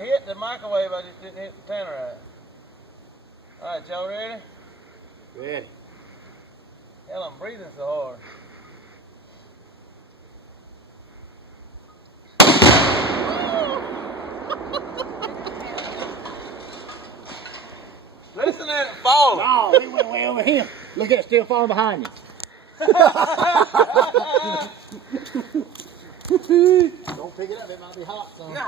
hit the microwave, I just didn't hit the Tannerite. Alright, y'all ready? Ready. Hell, I'm breathing so hard. Listen at it falling. No, it went way over him. Look at it, still falling behind you. Don't pick it up, it might be hot, son. No.